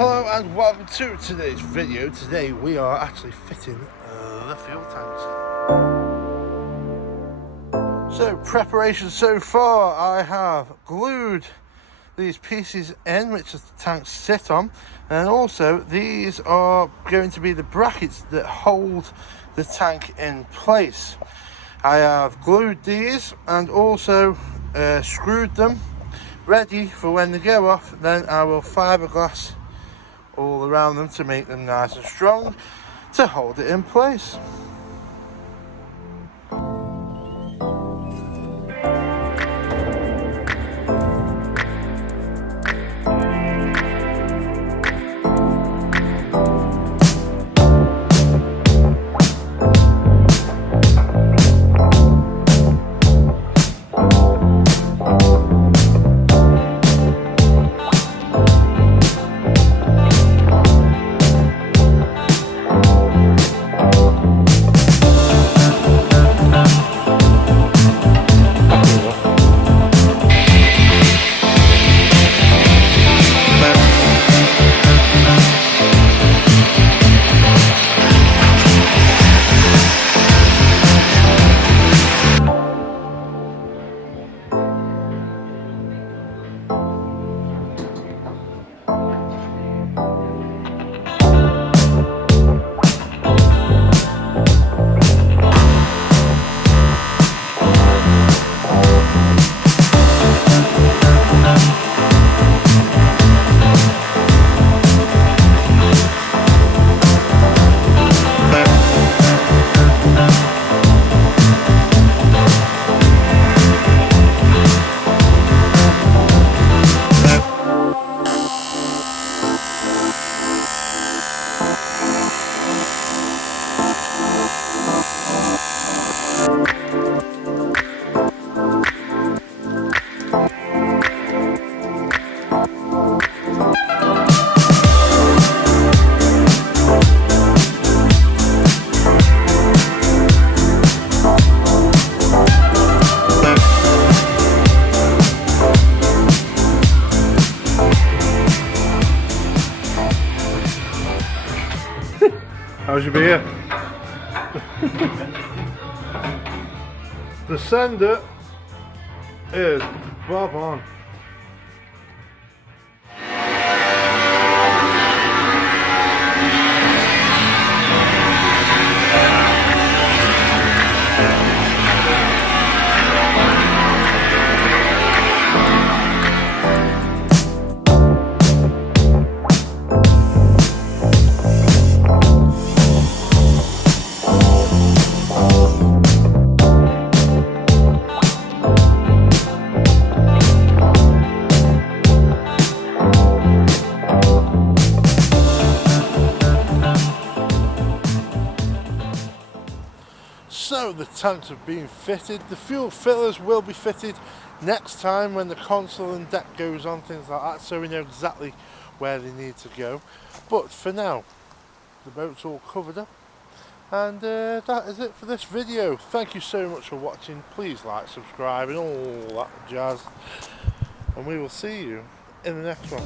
Hello and welcome to today's video. Today we are actually fitting the fuel tanks. So preparation so far, I have glued these pieces in which the tanks sit on, and also these are going to be the brackets that hold the tank in place. I have glued these and also screwed them ready for when they go off. Then I will fiberglass all around them to make them nice and strong to hold it in place. How's your beer? The sender is bob on. So the tanks have been fitted. The fuel fillers will be fitted next time when the console and deck goes on, things like that, so we know exactly where they need to go. But for now, the boat's all covered up, and that is it for this video. Thank you so much for watching. Please like, subscribe and all that jazz, and we will see you in the next one.